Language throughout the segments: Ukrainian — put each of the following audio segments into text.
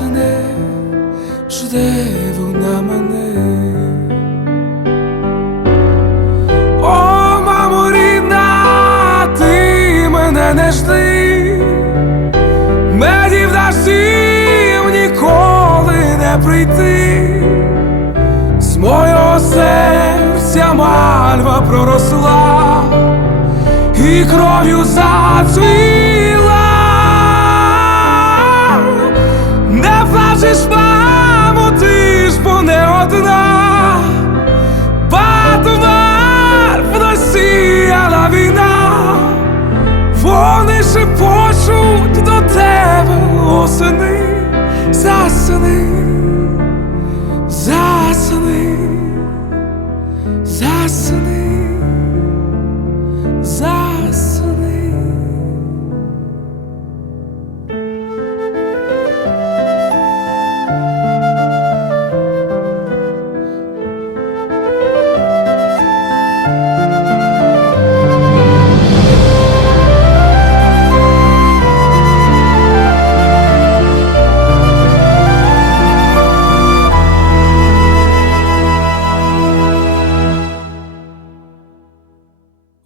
не засне, жде вона мене. О, мамо рідна, ти мене не жди, медів дощів ніколи не прийти, з мого серця мальва проросла і кров'ю зацвіла. Destiny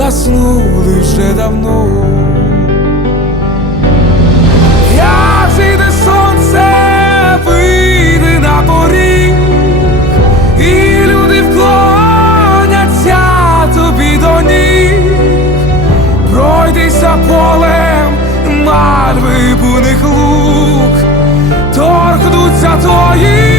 заснули вже давно. Як зійде сонце, вийде на і люди вклоняться тобі до ніг, пройдися полем мальви буних лук, торкнуться твої